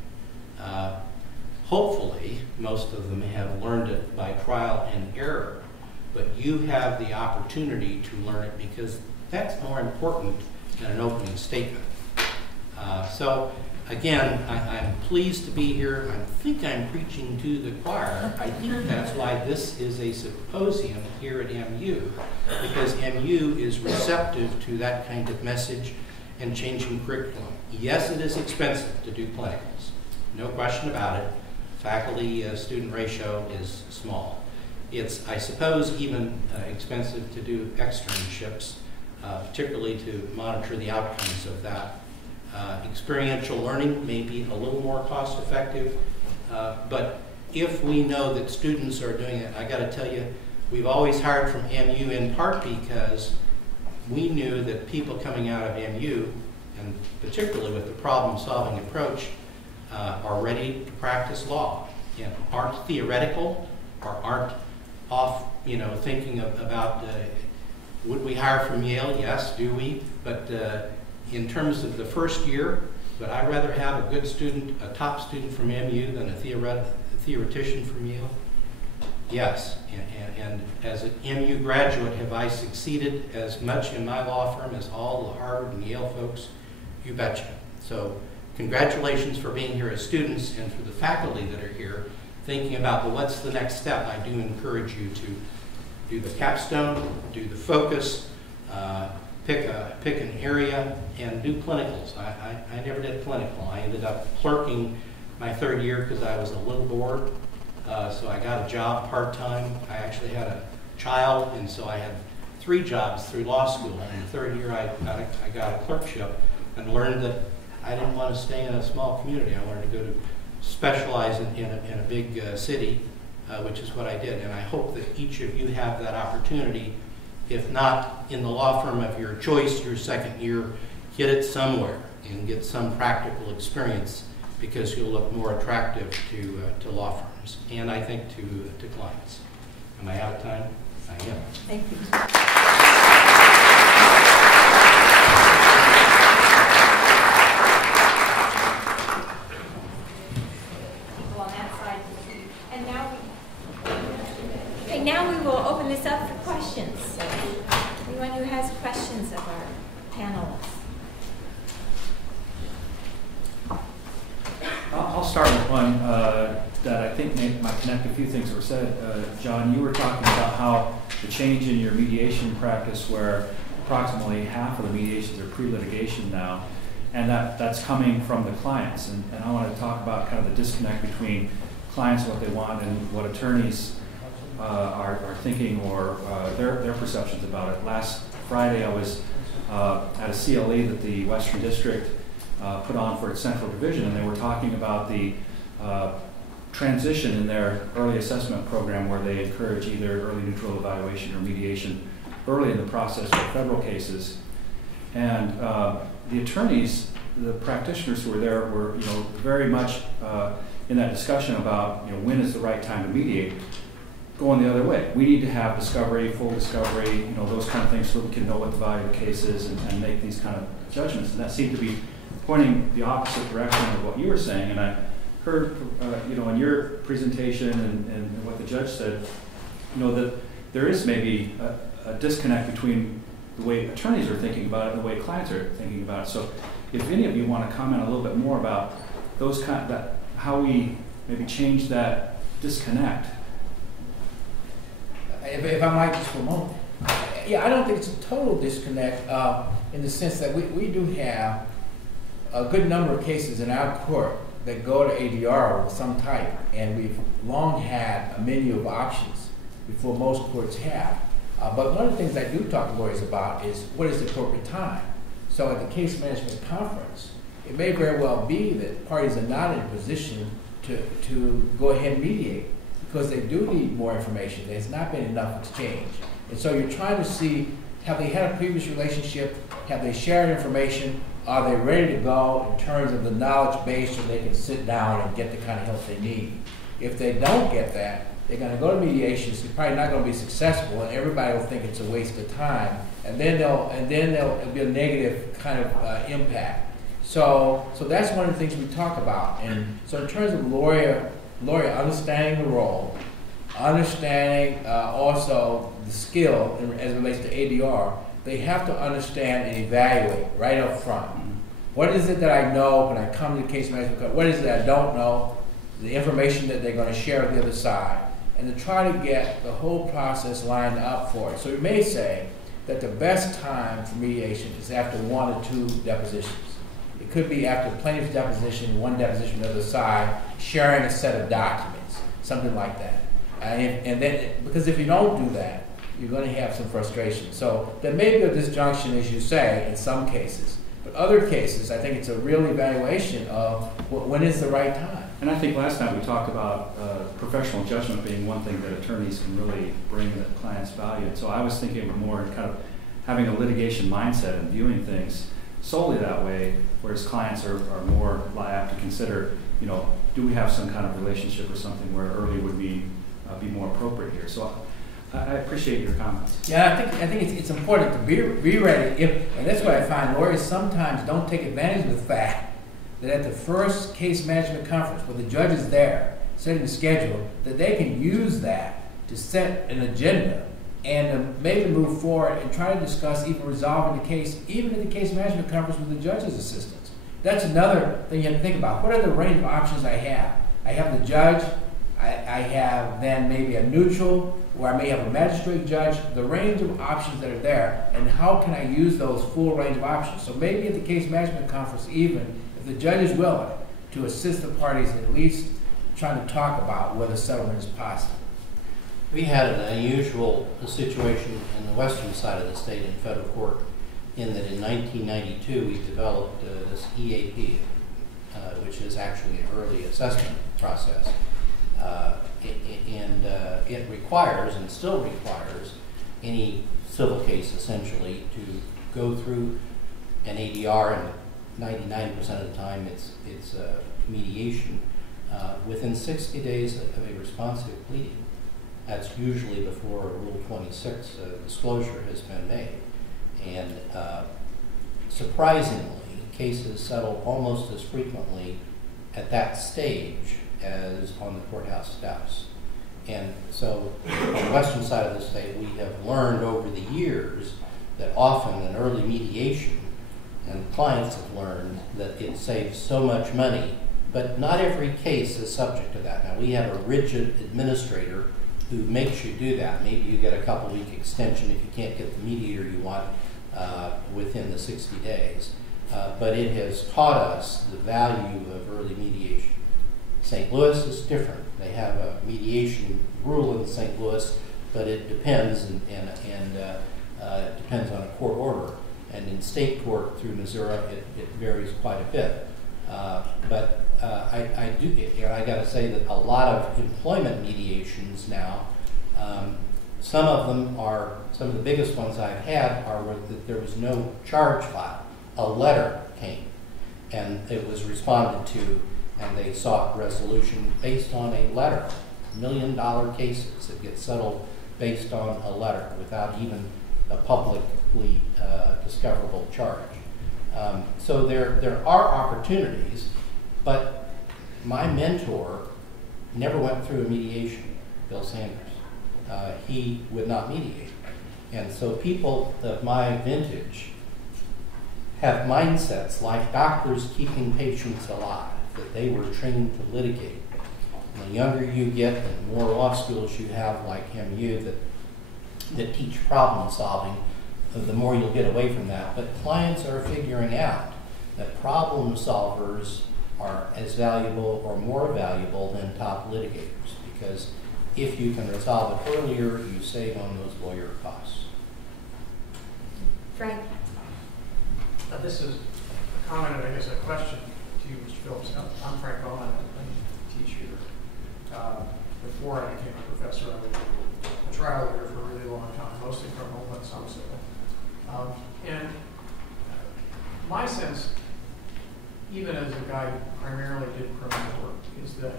Hopefully, most of them have learned it by trial and error, but you have the opportunity to learn it because that's more important than an opening statement. So again, I'm pleased to be here. I think I'm preaching to the choir. I think that's why this is a symposium here at MU, because MU is receptive to that kind of message and changing curriculum. Yes, it is expensive to do clinicals. No question about it. Faculty-student ratio is small. It's, I suppose, even expensive to do externships, particularly to monitor the outcomes of that. Experiential learning may be a little more cost effective, but if we know that students are doing it, I got to tell you, we've always hired from MU in part because we knew that people coming out of MU, and particularly with the problem-solving approach, are ready to practice law, you know, aren't theoretical or aren't off, you know, thinking about would we hire from Yale? Yes, do we? But in terms of the first year, would I rather have a good student, a top student from MU than a theoretician from Yale? Yes, and as an MU graduate, have I succeeded as much in my law firm as all the Harvard and Yale folks? You betcha. So congratulations for being here as students, and for the faculty that are here thinking about, well, what's the next step? I do encourage you to do the capstone, do the focus, pick an area, and do clinicals. I never did clinical. I ended up clerking my third year because I was a little bored. So I got a job part-time. I actually had a child, and so I had 3 jobs through law school. And in the third year, I got a clerkship and learned that I didn't want to stay in a small community. I wanted to go to specialize in a big city, which is what I did. And I hope that each of you have that opportunity. If not in the law firm of your choice, your second year, get it somewhere and get some practical experience, because you'll look more attractive to law firms, and I think to clients. Am I out of time? I am. Thank you. People on that side. And now we will open this up for questions. So anyone who has questions of our panelists. I'll start with one that I think might connect a few things that were said. John, you were talking about how the change in your mediation practice, where approximately half of the mediations are pre-litigation now, and that's coming from the clients. And I want to talk about kind of the disconnect between clients, what they want, and what attorneys are thinking, or their perceptions about it. Last Friday, I was at a CLE that the Western District put on for its central division, and they were talking about the transition in their early assessment program, where they encourage either early neutral evaluation or mediation early in the process for federal cases. And the attorneys, the practitioners who were there, were very much in that discussion about when is the right time to mediate, going the other way. We need to have discovery, full discovery, those kind of things, so we can know what the value of the case is and make these kind of judgments. And that seemed to be pointing the opposite direction of what you were saying. And I heard, in your presentation and what the judge said, that there is maybe a disconnect between the way attorneys are thinking about it and the way clients are thinking about it. So if any of you want to comment a little bit more about those how we maybe change that disconnect. If I might just for a moment. Yeah, I don't think it's a total disconnect in the sense that we do have a good number of cases in our court that go to ADR of some type, and we've long had a menu of options before most courts have. But one of the things I do talk to lawyers about is what is the appropriate time. So at the case management conference, it may very well be that parties are not in a position to go ahead and mediate, because they do need more information. There's not been enough exchange. And so you're trying to see, have they had a previous relationship? Have they shared information? Are they ready to go in terms of the knowledge base, so they can sit down and get the kind of help they need? If they don't get that, they're going to go to mediation. It's probably not going to be successful, and everybody will think it's a waste of time. And then it'll be a negative kind of impact. So that's one of the things we talk about. And so in terms of lawyer understanding the role, understanding also the skill as it relates to ADR, they have to understand and evaluate right up front. What is it that I know when I come to the case management court? What is it that I don't know? The information that they're going to share with the other side, and to try to get the whole process lined up for it. So you may say that the best time for mediation is after 1 or 2 depositions. It could be after the plaintiff's deposition, 1 deposition on the other side, sharing a set of documents, something like that. And then, because if you don't do that, you're going to have some frustration. So there may be a disjunction, as you say, in some cases. But other cases, I think it's a real evaluation of when is the right time. And I think last time we talked about professional judgment being one thing that attorneys can really bring that clients value. And so I was thinking of more kind of having a litigation mindset and viewing things solely that way, whereas clients are more apt to consider, you know, do we have some kind of relationship or something where early would be more appropriate here. So I appreciate your comments. Yeah, I think it's important to be ready. And that's why I find lawyers sometimes don't take advantage of the fact that at the first case management conference, where the judge is there, setting the schedule, that they can use that to set an agenda and maybe move forward and try to discuss even resolving the case, even at the case management conference with the judge's assistants. That's another thing you have to think about. What are the range of options I have? I have the judge, I have then maybe a neutral, or I may have a magistrate judge, the range of options that are there, and how can I use those full range of options? So maybe at the case management conference, even if the judge is willing to assist the parties in at least trying to talk about whether settlement is possible. We had an unusual situation in the western side of the state in federal court, in that in 1992 we developed this EAP, which is actually an early assessment process. It requires, and still requires, any civil case essentially to go through an ADR, and 99% of the time it's mediation, within 60 days of a responsive pleading. That's usually before Rule 26 disclosure has been made. And surprisingly, cases settle almost as frequently at that stage as on the courthouse steps. And so on the western side of the state, we have learned over the years that often an early mediation, and clients have learned that it saves so much money, but not every case is subject to that. Now, we have a rigid administrator who makes you do that. Maybe you get a couple-week extension if you can't get the mediator you want within the 60 days. But it has taught us the value of early mediation. St. Louis is different. They have a mediation rule in St. Louis, but it depends and depends on a court order. And in state court through Missouri, it varies quite a bit. But I got to say that a lot of employment mediations now, some of the biggest ones I've had are where there was no charge filed. A letter came, and it was responded to, and they sought resolution based on a letter. $1 million cases that get settled based on a letter without even a publicly discoverable charge. So there are opportunities, but my mentor never went through a mediation, Bill Sanders. He would not mediate. And so people of my vintage have mindsets like doctors keeping patients alive, that they were trained to litigate. And the younger you get, the more law schools you have like MU that teach problem solving, the more you'll get away from that. But clients are figuring out that problem solvers are as valuable or more valuable than top litigators, because if you can resolve it earlier, you save on those lawyer costs. Frank? This is a comment, and I guess a question to you, Mr. Phillips. I'm Frank Bowman. I teach here. Before I became a professor, I was a trial lawyer for a really long time, mostly criminal, but some civil. And my sense, even as a guy who primarily did criminal work, is that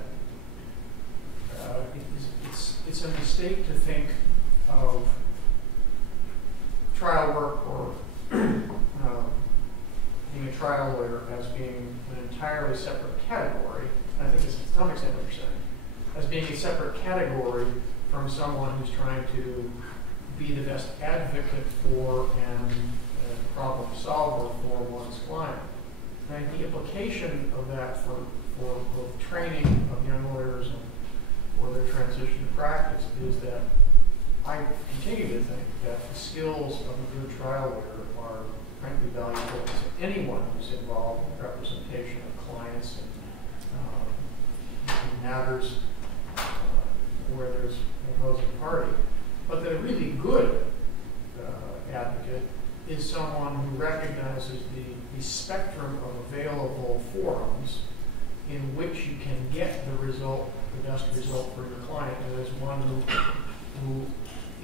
it's a mistake to think of trial work or being a trial lawyer as being an entirely separate category. I think it's to some extent what you're saying, as being a separate category from someone who's trying to be the best advocate for and problem solver for one's client. And the implication of that for both training of young lawyers and for their transition to practice is that I continue to think that the skills of a good trial lawyer are frankly valuable to anyone who's involved in the representation of clients and in matters where there's an opposing party, but that a really good advocate is someone who recognizes the spectrum of available forums in which you can get the result, the best result for your client, and is one who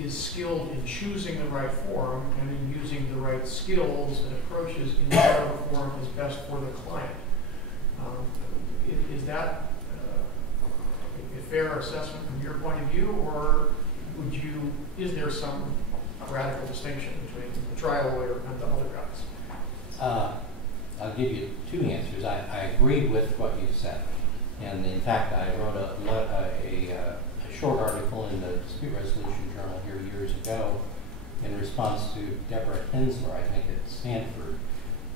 is skilled in choosing the right forum and in using the right skills and approaches in whatever forum is best for the client. Is that a fair assessment from your point of view, or is there some radical distinction between the trial lawyer and the other guys? I'll give you two answers. I agree with what you said. And in fact, I wrote a short article in the Dispute Resolution Journal here years ago in response to Deborah Hensler, I think at Stanford,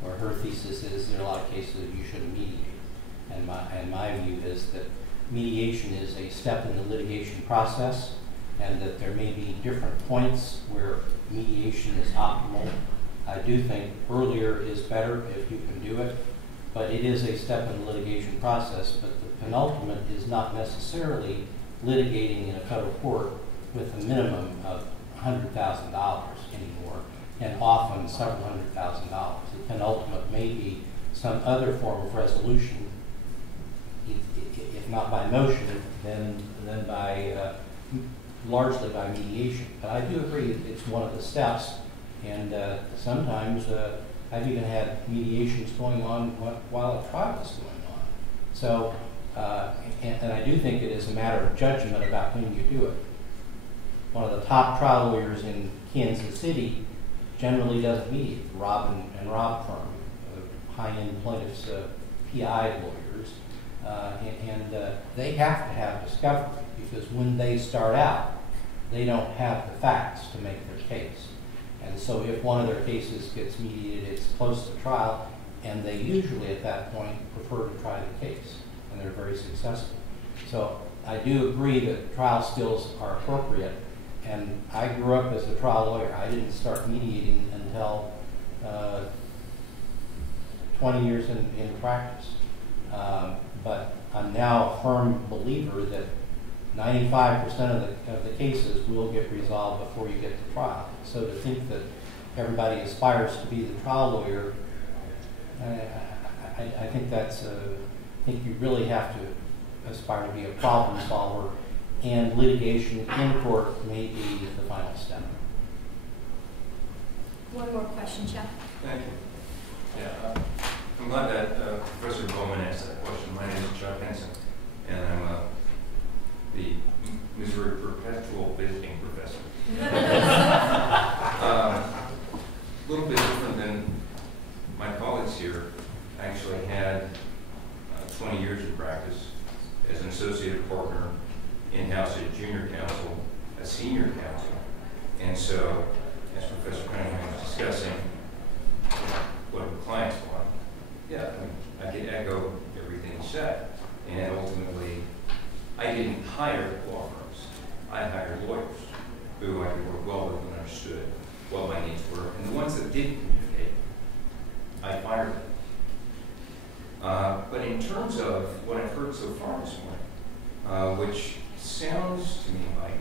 where her thesis is there are a lot of cases that you shouldn't mediate. And my view is that mediation is a step in the litigation process, and that there may be different points where mediation is optimal. I do think earlier is better if you can do it, but it is a step in the litigation process. But the penultimate is not necessarily litigating in a federal court with a minimum of $100,000 anymore, and often several $100,000. The penultimate may be some other form of resolution, if not by motion, then by largely by mediation. But I do agree it's one of the steps, and sometimes I've even had mediations going on while a trial is going on. So, and I do think it is a matter of judgment about when you do it. One of the top trial lawyers in Kansas City generally doesn't mediate. Rob and Rob firm, high-end plaintiffs, PI lawyers, and they have to have discovery, because when they start out, they don't have the facts to make their case. And so if one of their cases gets mediated, it's close to trial, and they usually at that point prefer to try the case, and they're very successful. So I do agree that trial skills are appropriate, and I grew up as a trial lawyer. I didn't start mediating until 20 years in practice. But I'm now a firm believer that 95% of the cases will get resolved before you get to trial. So to think that everybody aspires to be the trial lawyer, I think that's I think you really have to aspire to be a problem solver, and litigation in court may be the final step. One more question, Jeff. Thank you. Yeah, I'm glad that Professor Bowman asked that question. My name is Chuck Henson, and I'm the Missouri Perpetual Visiting Professor. A little bit different than my colleagues here. I actually had 20 years of practice as an associate partner in-house at junior counsel, a senior counsel. And so, as Professor Cunningham was discussing, what do clients want? Yeah, I can echo everything he said. And ultimately, I didn't hire law firms. I hired lawyers who I could work well with and understood what my needs were. And the ones that didn't communicate, I fired them. But in terms of what I've heard so far this morning, which sounds to me like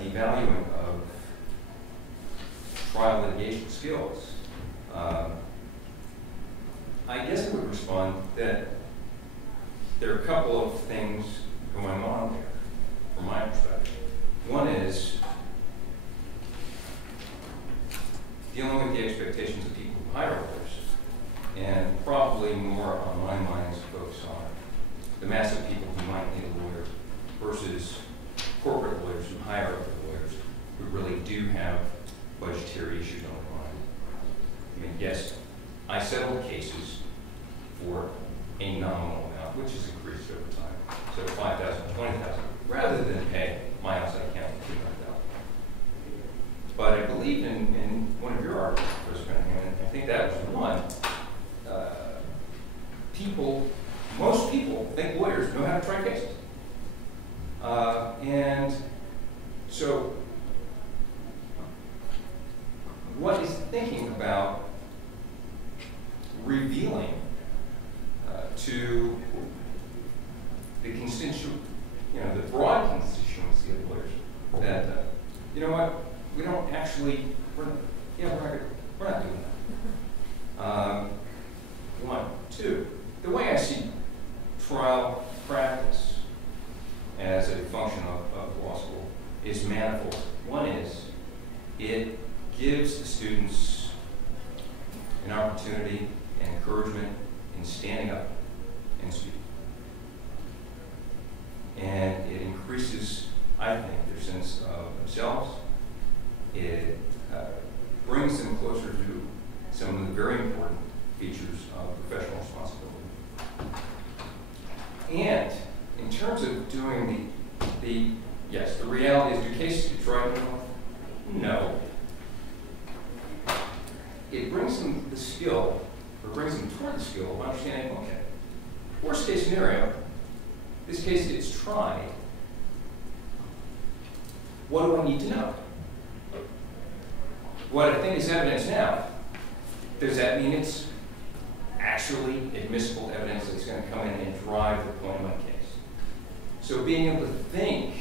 devaluing of trial litigation skills, I guess I would respond that there are a couple of things going on there from my perspective. One is dealing with the expectations of people who hire lawyers, and probably more on my mind is focus on the massive people who might need a lawyer versus corporate lawyers who hire other lawyers who really do have budgetary issues on their mind. I mean, yes, I settled cases for a nominal amount, which has increased over time. So $5,000, $20,000, rather than pay my outside accountant $200,000. But I believe in one of your articles, Professor Cunningham, and I think that was one. Most people think lawyers know how to try cases. And so, what is thinking about revealing to the constituent, the broad constituency we're not doing that. One. Two, the way I see trial practice as a function of law school is manifold. One is it gives the students an opportunity and encouragement in standing up and speaking. And it increases, I think, their sense of themselves. It brings them closer to some of the very important features of professional responsibility. And in terms of doing yes, the reality is, do cases get tried more? No. It brings them the skill, or brings them toward the skill of understanding, okay, worst case scenario, this case gets tried. What do I need to know? What I think is evidence now, does that mean it's actually admissible evidence that's going to come in and drive the point of my case? So being able to think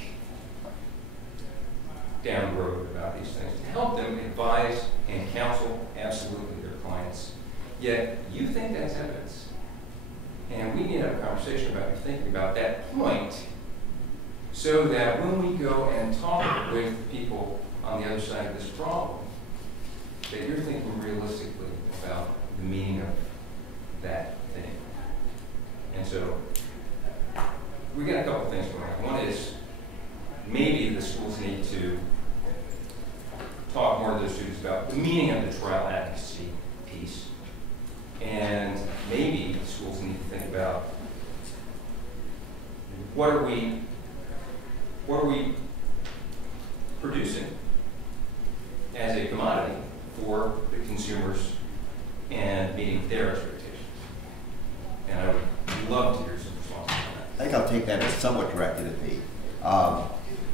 down the road about these things, to help them advise and counsel absolutely their clients. Yet you think that's evidence. And we need to have a conversation about thinking about that point so that when we go and talk with people on the other side of this problem, that you're thinking realistically about the meaning of that thing. And so we got a couple things going on. One is maybe the schools need to talk more to their students about the meaning of the trial advocacy piece. And maybe the schools need to think about what are we producing as a commodity for the consumers and meeting their expectations. And I would love to hear some responses on that. I think I'll take that as somewhat directed at me.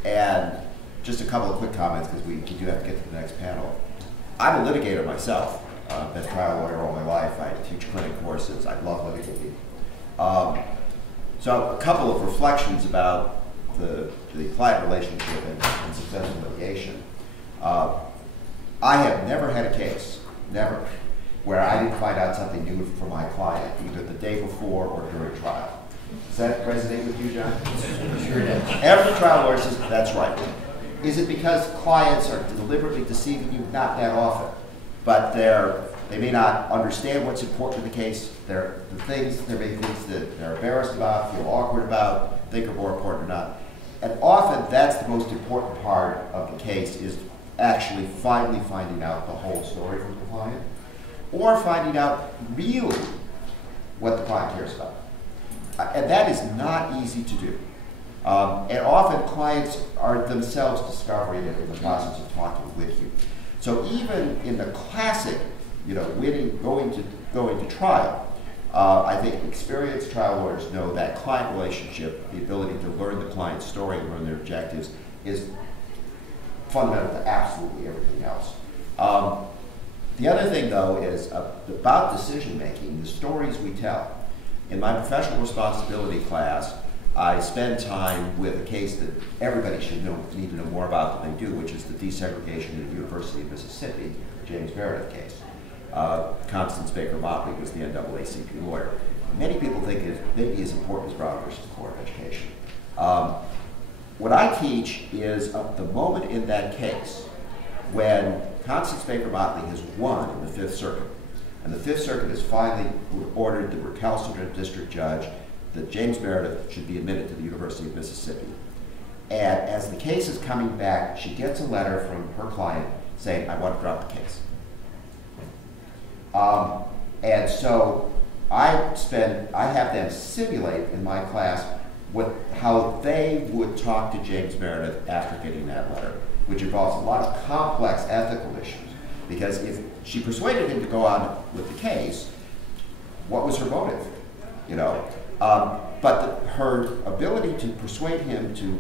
And just a couple of quick comments, because we do have to get to the next panel. I'm a litigator myself. I've been a trial lawyer all my life. I teach clinic courses. I love litigating. So a couple of reflections about the client relationship and successful litigation. I have never had a case, never, where I didn't find out something new from my client, either the day before or during trial. Does that resonate with you, John? Sure does. Every trial lawyer says that's right. Is it because clients are deliberately deceiving you? Not that often. But they may not understand what's important in the case. There may be things that they're embarrassed about, feel awkward about, think are more important or not. And often that's the most important part of the case, is actually finally finding out the whole story from the client, or finding out really what the client cares about. And that is not easy to do. And often clients are themselves discovering it in the process of talking with you. So even in the classic, going to trial, I think experienced trial lawyers know that client relationship, the ability to learn the client's story and learn their objectives, is fundamental to absolutely everything else. The other thing, though, is about decision making, the stories we tell. In my professional responsibility class, I spend time with a case that everybody should need to know more about than they do, which is the desegregation at the University of Mississippi, James Meredith case. Constance Baker Motley was the NAACP lawyer. Many people think it may be as important as Brown versus Board of Education. What I teach is the moment in that case when Constance Baker Motley has won in the Fifth Circuit, and the Fifth Circuit has finally ordered the recalcitrant district judge that James Meredith should be admitted to the University of Mississippi. And as the case is coming back, she gets a letter from her client saying, I want to drop the case. And so I have them simulate in my class how they would talk to James Meredith after getting that letter, which involves a lot of complex ethical issues. Because if she persuaded him to go on with the case, what was her motive? But her ability to persuade him to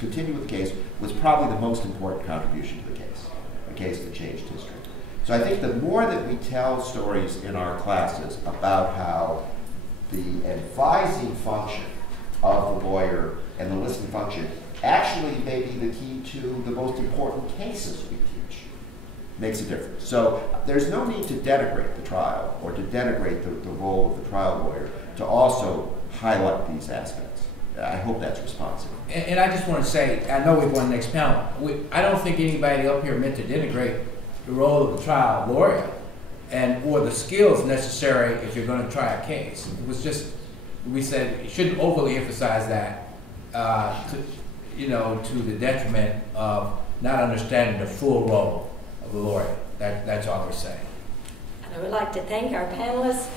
continue with the case was probably the most important contribution to the case, a case that changed history. So I think the more that we tell stories in our classes about how the advising function of the lawyer and the listening function actually may be the key to the most important cases we teach. makes a difference. So there's no need to denigrate the trial or to denigrate the role of the trial lawyer to also highlight these aspects. I hope that's responsive. And I just want to say, I know we're going to the next panel. I don't think anybody up here meant to denigrate the role of the trial lawyer or the skills necessary if you're going to try a case. It was just, we said you shouldn't overly emphasize that, to the detriment of not understanding the full role of the lawyer. That's all we're saying. And I would like to thank our panelists